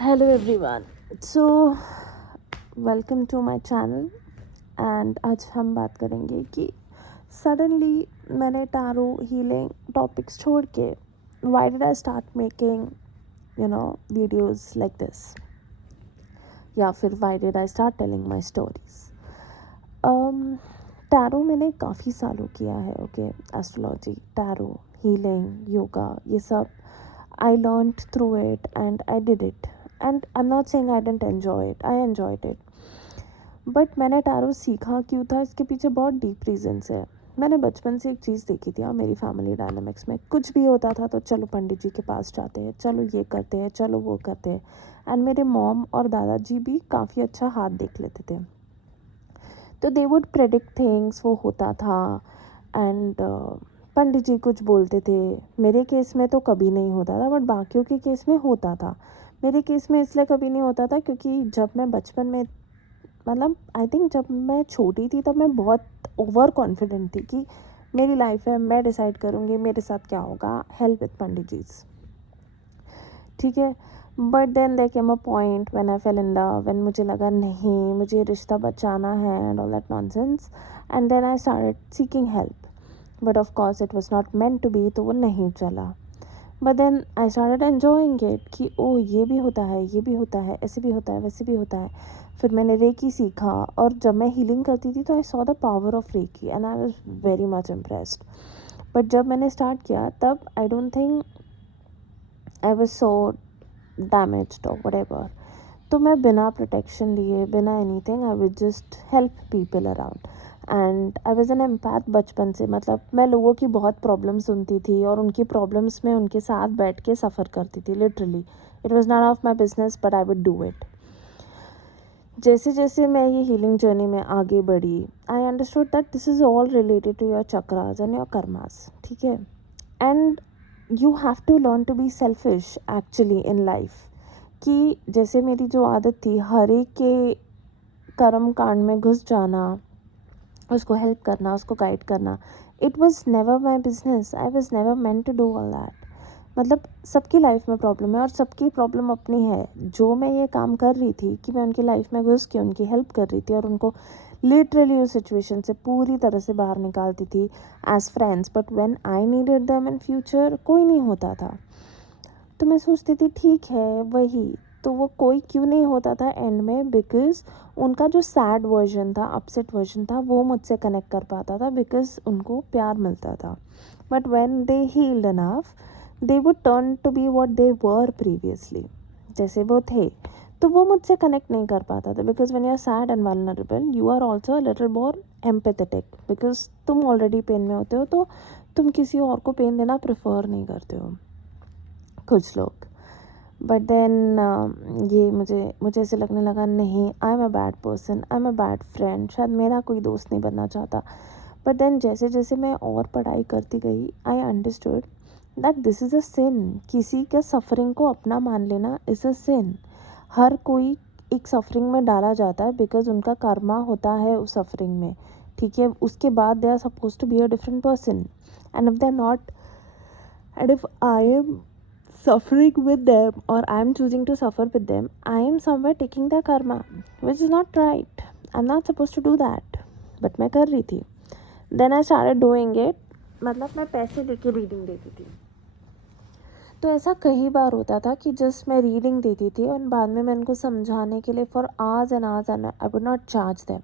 Hello everyone. So welcome to my channel and आज हम बात करेंगे कि suddenly मैंने टारो हीलिंग टॉपिक्स छोड़ के why did I start making videos like this या फिर why did I start telling my stories. Tarot मैंने काफ़ी सालों किया है. Okay, astrology, tarot, healing, yoga, ये सब I learned through it and I did it. And I'm not saying I didn't enjoy it. I enjoyed it. But मैंने tarot सीखा क्यों था, इसके पीछे बहुत डीप रीजंस है. मैंने बचपन से एक चीज़ देखी थी. मेरी फैमिली डायनामिक्स में कुछ भी होता था तो चलो पंडित जी के पास जाते हैं, चलो ये करते हैं, चलो वो करते हैं. एंड मेरे मॉम और दादाजी भी काफ़ी अच्छा हाथ देख लेते थे, तो दे वुड प्रेडिक्ट थिंग्स. वो होता था. एंड पंडित जी कुछ बोलते थे. मेरे केस में तो कभी नहीं होता था, बट बाकियों के केस में होता था. मेरे केस में इसलिए कभी नहीं होता था क्योंकि जब मैं बचपन में, मतलब आई थिंक जब मैं छोटी थी तब मैं बहुत ओवर कॉन्फिडेंट थी कि मेरी लाइफ है, मैं डिसाइड करूँगी मेरे साथ क्या होगा. हेल्प विथ पंडित जी, ठीक है. But then there came a point when I fell in love, when मुझे लगा नहीं, मुझे रिश्ता बचाना है and all that nonsense. And then I started seeking help. But of course it was not meant to be, तो वो नहीं चला. But then I started enjoying it कि ओ ये भी होता है, ये भी होता है, ऐसे भी होता है, वैसे भी होता है. फिर मैंने रेकी सीखा और जब मैं हीलिंग करती थी तो I saw the power of recce and I was very much impressed. But जब मैंने स्टार्ट किया तब I don't think I was so damaged और व्हाटएवर. तो मैं बिना प्रोटेक्शन लिए, बिना anything, I would just help people around. And I was an empath बचपन से. मतलब मैं लोगों की बहुत प्रॉब्लम सुनती थी और उनकी प्रॉब्लम्स में उनके साथ बैठ के सफ़र करती थी. Literally it was not of my business but I would do it. जैसे जैसे मैं ये हीलिंग जर्नी में आगे बढ़ी, I understood that this is all related to your chakras and your karmas. ठीक है. And you have to learn to be selfish actually in life. कि जैसे मेरी जो आदत थी हर एक के कर्म कांड में घुस जाना, उसको हेल्प करना, उसको गाइड करना, it was never my business. I was never meant to do all that. मतलब सबकी लाइफ में प्रॉब्लम है और सबकी प्रॉब्लम अपनी है. जो मैं ये काम कर रही थी कि मैं उनकी लाइफ में घुस के उनकी हेल्प कर रही थी और उनको लिटरली उस सिचुएशन से पूरी तरह से बाहर निकालती थी as friends. But when I needed them in future कोई नहीं होता था. तो मैं सोचती थी ठीक है वही, तो वो कोई क्यों नहीं होता था एंड में, बिकॉज उनका जो सैड वर्जन था, अपसेट वर्जन था, वो मुझसे कनेक्ट कर पाता था बिकॉज उनको प्यार मिलता था. But when they healed enough, they would turn to be what they were previously, जैसे वो थे. तो वो मुझसे कनेक्ट नहीं कर पाता था because when you are sad and vulnerable you are also little more empathetic, because तुम ऑलरेडी पेन में होते हो तो तुम किसी और को पेन देना प्रेफर नहीं करते हो, कुछ लोग. बट देन ये मुझे मुझे ऐसे लगने लगा नहीं, I am a bad person, I am a bad friend, शायद मेरा कोई दोस्त नहीं बनना चाहता. बट देन जैसे जैसे मैं और पढ़ाई करती गई, I understood that this is a sin. किसी के सफरिंग को अपना मान लेना इज़ अ सिन. हर कोई एक सफरिंग में डाला जाता है बिकॉज उनका कर्मा होता है उस सफरिंग में. ठीक है, उसके बाद they are suppose to be a different person. And if they are not, and if I am suffering with them or I am choosing to suffer with them, I am somewhere taking their karma, which is not right. I'm not supposed to do that. But मैं कर रही थी. Then I started doing it. मतलब मैं पैसे लेके reading देती थी. तो ऐसा कई बार होता था कि जस्ट मैं रीडिंग देती थी और बाद में मैं उनको समझाने के लिए for hours and hours and I would not charge them.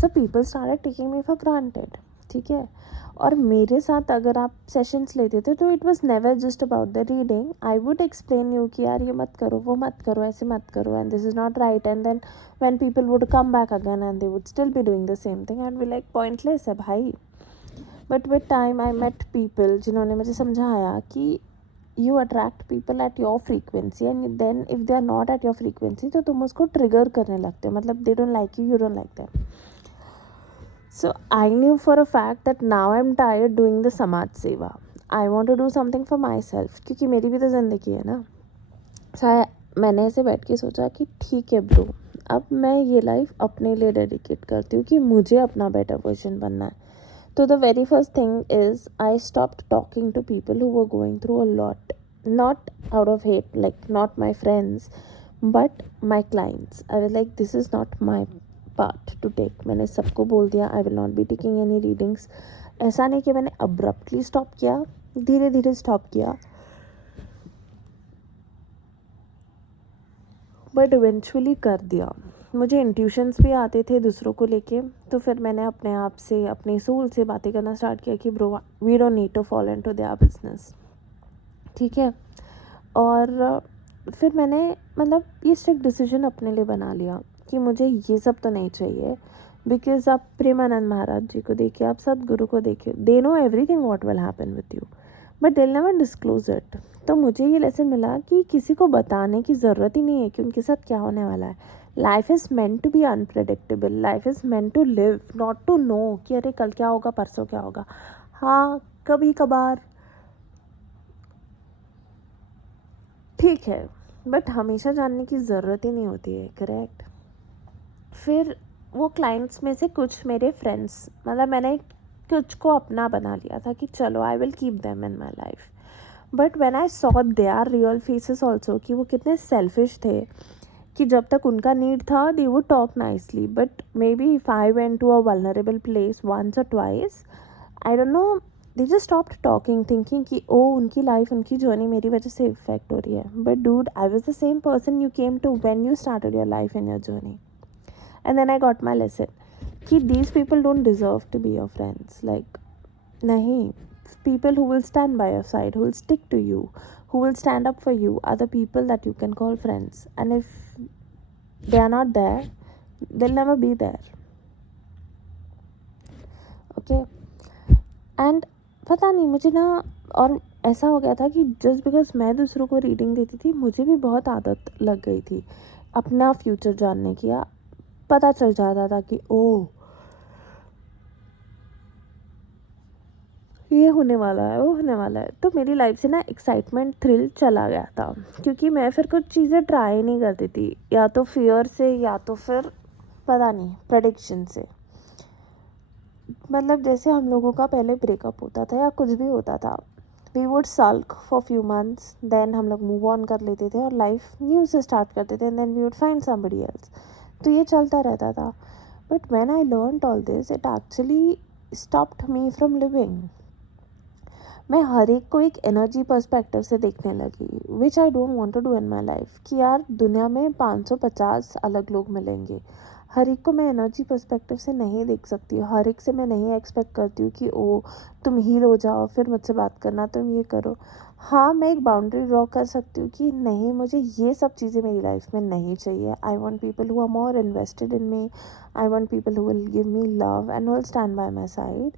So people started taking me for granted. ठीक है. और मेरे साथ अगर आप सेशंस लेते थे तो it was never just about the reading. I would explain you कि यार ये मत करो, वो मत करो, ऐसे मत करो, and this is not right. And then when people would come back again and they would still be doing the same thing and we like pointless है भाई. But with time I met people जिन्होंने मुझे समझाया कि you attract people at your frequency and then if they are not at your frequency तो तुम उसको trigger करने लगते हो. मतलब they don't like you, you don't like them. So I knew for a fact that now I'm tired doing the समाज सेवा. I want to do something for myself क्योंकि मेरी भी तो ज़िंदगी है ना. So मैंने ऐसे बैठ के सोचा कि ठीक है ब्रो, अब मैं ये लाइफ अपने लिए डेडिकेट करती हूँ कि मुझे अपना बेटर वर्जन बनना है. So the very first thing is I stopped talking to people who were going through a lot. Not out of hate, like not my friends, but my clients I will like this is not my part to take. मैंने सबको बोल दिया I will not be taking any readings. ऐसा नहीं कि मैंने abruptly stop किया, धीरे धीरे स्टॉप किया, बट इवेंचुअली कर दिया. मुझे इंट्यूशंस भी आते थे दूसरों को लेके, तो फिर मैंने अपने आप से, अपने सोल से बातें करना स्टार्ट किया कि bro we don't need to follow into their business. ठीक है. और फिर मैंने मतलब ये स्ट्रिक्ट डिसीजन अपने लिए बना लिया कि मुझे ये सब तो नहीं चाहिए. बिकॉज आप प्रेमानंद महाराज जी को देखिए, आप सदगुरु को देखिए, they know everything what will happen with you but they never disclose it. तो मुझे ये लेसन मिला कि किसी को बताने की ज़रूरत ही नहीं है कि उनके साथ क्या होने वाला है. Life is meant to be unpredictable. Life is meant to live, not to know कि अरे कल क्या होगा, परसों क्या होगा. हाँ, कभी कभार ठीक है, बट हमेशा जानने की ज़रूरत ही नहीं होती है. करेक्ट. फिर वो क्लाइंट्स में से कुछ मेरे फ्रेंड्स, मतलब मैंने कुछ को अपना बना लिया था कि चलो I will keep them in my life. But when I saw there real faces also कि वो कितने सेल्फिश थे, कि जब तक उनका नीड था they would talk nicely, but may be if I went to a vulnerable place once और twice, I don't know, they just stopped talking thinking कि ओ उनकी लाइफ, उनकी जर्नी मेरी वजह से इफेक्ट हो रही है. But dude, I was the same person you came to when you started your life in your journey. And then I got my lesson कि these people don't deserve to be your friends. Like, नहीं, people who will stand by your side, who will stick to you, who will stand up for you are the people that you can call friends. And if they are not there, they'll never be there. Okay. And पता नहीं मुझे ना, और ऐसा हो गया था कि जस्ट बिकॉज मैं दूसरों को रीडिंग देती थी, मुझे भी बहुत आदत लग गई थी अपना फ्यूचर जानने की. पता चल जाता था कि ओ ये होने वाला है, वो होने वाला है. तो मेरी लाइफ से ना एक्साइटमेंट, थ्रिल चला गया था, क्योंकि मैं फिर कुछ चीज़ें ट्राई नहीं करती थी, या तो फियर से या तो फिर पता नहीं प्रेडिक्शन से. मतलब जैसे हम लोगों का पहले ब्रेकअप होता था या कुछ भी होता था, we would sulk for few months, देन हम लोग मूव ऑन कर लेते थे और लाइफ न्यू से स्टार्ट करते थे, and then we would find somebody else. तो ये चलता रहता था. But when I learned all this, it actually stopped me from living. मैं हर एक को एक एनर्जी पर्सपेक्टिव से देखने लगी, which I don't want to do in my life. कि यार दुनिया में 550 अलग लोग मिलेंगे, हर एक को मैं एनर्जी पर्सपेक्टिव से नहीं देख सकती हूँ. हर एक से मैं नहीं एक्सपेक्ट करती हूँ कि ओ तुम हील हो जाओ फिर मुझसे बात करना, तुम ये करो. हाँ, मैं एक बाउंड्री ड्रॉ कर सकती हूँ कि नहीं, मुझे ये सब चीज़ें मेरी लाइफ में नहीं चाहिए. I want people who are more invested in me. I want people who will give me love and will stand by my side,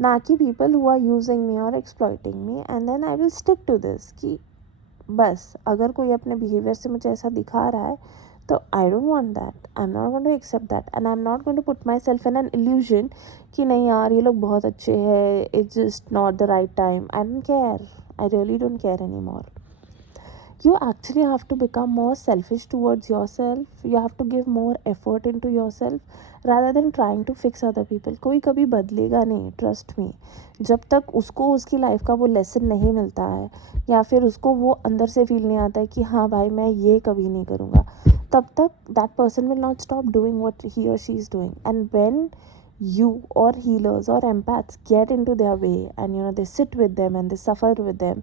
ना कि people who are using me और exploiting me. And then I will stick to this कि बस अगर कोई अपने behaviour से मुझे ऐसा दिखा रहा है तो I don't want that, I am not going to accept that, and I am not going to put my self in an illusion कि नहीं यार ये लोग बहुत अच्छे हैं, it's just not the right time. I don't care, I really don't care any more. You actually have to become more selfish towards yourself. You have to give more effort into yourself rather than trying to fix other people. कोई कभी बदलेगा नहीं, trust me. जब तक उसको उसकी life का वो लेसन नहीं मिलता है, या फिर उसको वो अंदर से फील नहीं आता है कि हाँ भाई मैं ये कभी नहीं करूँगा, तब तक that person will not stop doing what he और she is doing. And when you or healers or empaths get into their way and they sit with them and they suffer with them,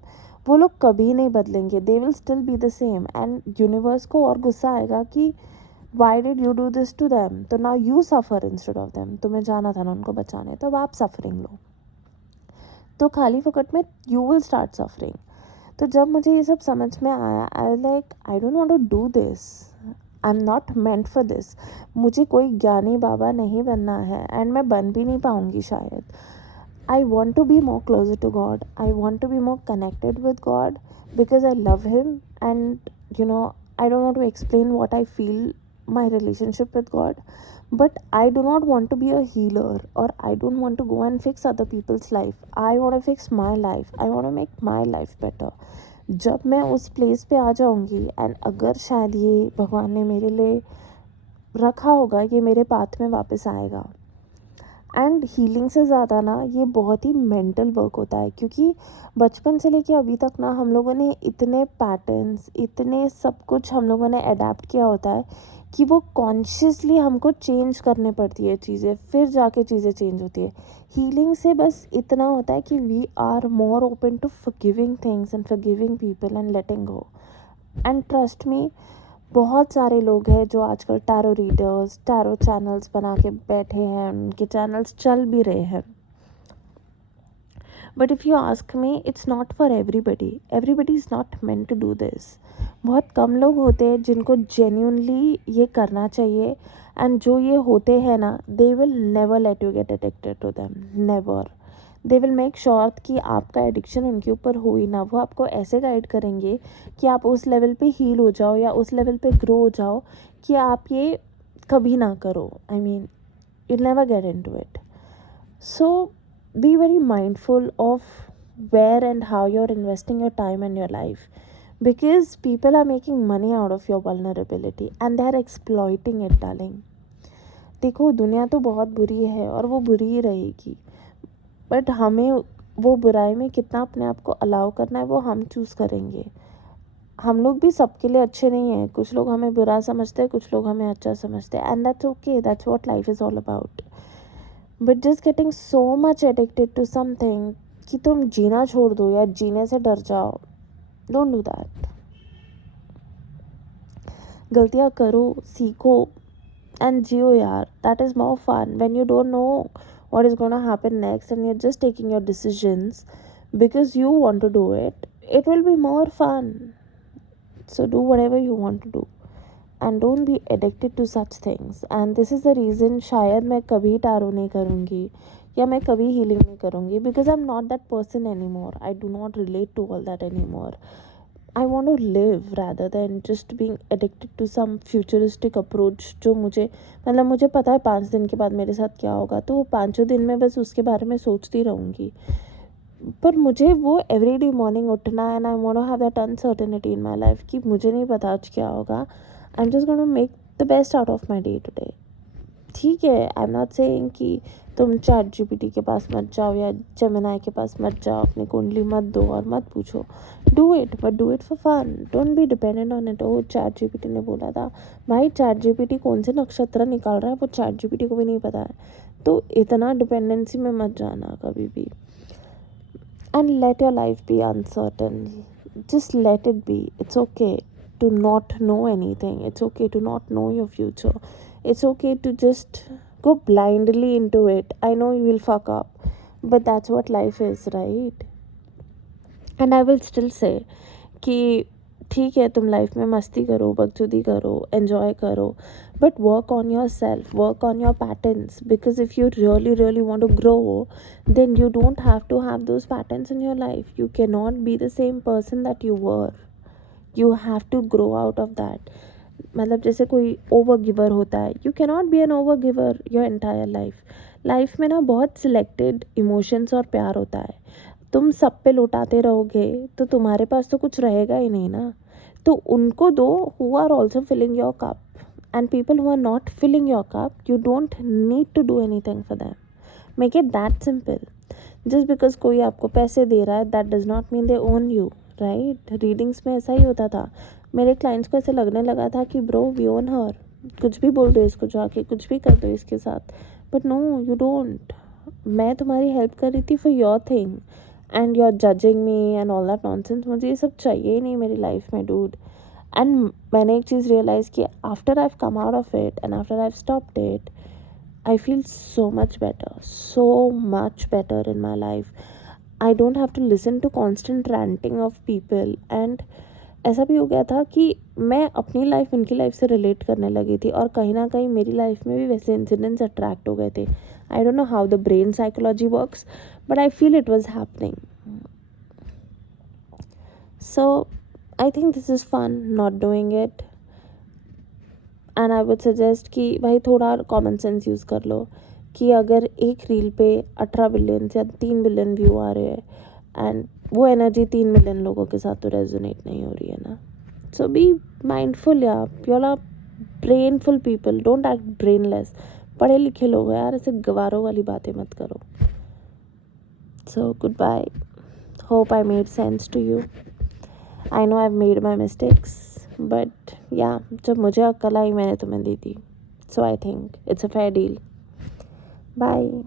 वो लोग कभी नहीं बदलेंगे. They will still be the same. And universe को और गुस्सा आएगा कि why did you do this to them, तो now you suffer instead of them. तुम्हें जाना था ना उनको बचाने, तो अब आप सफरिंग लो. तो खाली फकट में यू विल स्टार्ट सफरिंग. तो जब मुझे ये सब समझ में आया, I like I don't want to do this, I am not meant for this. मुझे कोई ज्ञानी बाबा नहीं बनना है, एंड मैं बन भी नहीं पाऊँगी शायद. I want to be more closer to God. I want to be more connected with God because I love Him, and I don't want to explain what I feel my relationship with God, but I do not want to be a healer, or I don't want to go and fix other people's life. I want to fix my life. I want to make my life better. जब मैं उस place पे आ जाऊंगी, and अगर शायद ये भगवान ने मेरे लिए रखा होगा, ये मेरे पाथ में वापस आएगा, एंड हीलिंग से ज़्यादा ना ये बहुत ही मेंटल वर्क होता है, क्योंकि बचपन से लेके अभी तक ना हम लोगों ने इतने पैटर्न्स, इतने सब कुछ हम लोगों ने अडेप्ट किया होता है कि वो कॉन्शियसली हमको चेंज करने पड़ती है चीज़ें, फिर जाके चीज़ें चेंज होती है। हीलिंग से बस इतना होता है कि we are more open to forgiving things and forgiving people and letting go. And trust me, बहुत सारे लोग हैं जो आजकल टैरो रीडर्स, टैरो चैनल्स बना के बैठे हैं, उनके चैनल्स चल भी रहे हैं। But if you ask me, it's not for everybody is not meant to do this. बहुत कम लोग होते हैं जिनको जेन्यूनली ये करना चाहिए, एंड जो ये होते हैं ना, they will never let you get addicted to them, never. They will make sure कि आपका एडिक्शन उनके ऊपर हो ही ना। वो आपको ऐसे गाइड करेंगे कि आप उस लेवल पे हील हो जाओ या उस लेवल पे ग्रो हो जाओ कि आप ये कभी ना करो। I mean, you never get into it. So be very mindful of where and how you're investing your time and your life, because people are making money out of your vulnerability and they are exploiting it, darling. देखो, दुनिया तो बहुत बुरी है और वो बुरी ही रहेगी, बट हमें वो बुराई में कितना अपने आप को अलाउ करना है वो हम चूज़ करेंगे। हम लोग भी सबके लिए अच्छे नहीं हैं, कुछ लोग हमें बुरा समझते हैं, कुछ लोग हमें अच्छा समझते हैं, and that's okay, that's what life is all about. But just getting so much addicted to something कि तुम जीना छोड़ दो या जीने से डर जाओ, डोंट डू दैट। गलतियाँ करो, सीखो एंड जियो यार, that is more fun when you don't know what is going to happen next and you're just taking your decisions because you want to do it. It will be more fun. So do whatever you want to do and don't be addicted to such things. And this is the reason शायद मैं कभी tarot नहीं करूँगी या मैं कभी healing नहीं करूँगी, because I'm not that person anymore. I do not relate to all that anymore. I want to live rather than just being addicted to some futuristic approach जो मुझे, मतलब मुझे पता है 5 दिन के बाद मेरे साथ क्या होगा, तो वो 5 दिन में बस उसके बारे में सोचती रहूँगी। पर मुझे वो एवरीडे मॉर्निंग उठना है, and I want to have that uncertainty in my life कि मुझे नहीं पता आज क्या होगा। I am just gonna make the best out of my day today. ठीक है, आई एम नॉट सेइंग कि तुम चैट जीपीटी के पास मत जाओ या जेमिनाई के पास मत जाओ, अपनी कुंडली मत दो और मत पूछो। Do it, but do it for fun, don't be dependent on it. ओ, चैट जीपीटी ने बोला था। भाई, चैट जीपीटी कौन से नक्षत्र निकाल रहा है वो चैट जीपीटी को भी नहीं पता है, तो इतना डिपेंडेंसी में मत जाना कभी भी। And let your life be uncertain. Just let it be. It's okay to not know anything. It's okay to not know your future. It's okay to just go blindly into it. I know you will fuck up, but that's what life is, right? And I will still say कि ठीक है, तुम life में मस्ती करो, बकचोदी करो, enjoy करो, but work on your self, work on your patterns, because if you really really want to grow, then you don't have to have those patterns in your life. You cannot be the same person that you were. You have to grow out of that. मतलब जैसे कोई over giver होता है, you cannot be an over giver your entire life में ना बहुत selected emotions और प्यार होता है। तुम सब पे लौटाते रहोगे तो तुम्हारे पास तो कुछ रहेगा ही नहीं ना। तो उनको दो who are also filling your cup, and people who are not filling your cup, you don't need to do anything for them. Make it that simple. Just because कोई आपको पैसे दे रहा है, that does not mean they own you, right? Readings में ऐसा ही होता था। मेरे क्लाइंट्स को ऐसे लगने लगा था कि ब्रो, वी ओन हर, कुछ भी बोल दो इसको, जाके कुछ भी कर दो इसके साथ, बट नो, यू डोंट। मैं तुम्हारी हेल्प कर रही थी for your thing and you are judging me and all that nonsense. मुझे ये सब चाहिए ही नहीं मेरी लाइफ में, डूड। एंड मैंने एक चीज़ रियलाइज़ की after I have come out of it and after I have stopped it, I feel so much better in my life. I don't have to listen to constant ranting of people. And ऐसा भी हो गया था कि मैं अपनी life उनकी life से रिलेट करने लगी थी, और कहीं ना कहीं मेरी लाइफ में भी वैसे इंसिडेंट्स अट्रैक्ट हो गए थे। I don't know how the brain psychology works, but I feel it was happening. So I think this is fun not doing it, and I would suggest कि भाई थोड़ा कॉमन सेंस यूज़ कर लो कि अगर एक रील पे 18 billion या 3 billion view आ रहे हैं एंड वो एनर्जी 3 मिलियन लोगों के साथ तो रेजोनेट नहीं हो रही है ना। सो बी माइंडफुल, या you are brainful people, don't act brainless, पढ़े लिखे लोग हो यार, ऐसे गवारों वाली बातें मत करो. So goodbye. Hope I made sense to you. I know I made my mistakes, but yeah जब मुझे अक्ल आई मैंने तुम्हें दी थी. So I think it's a fair deal. Bye.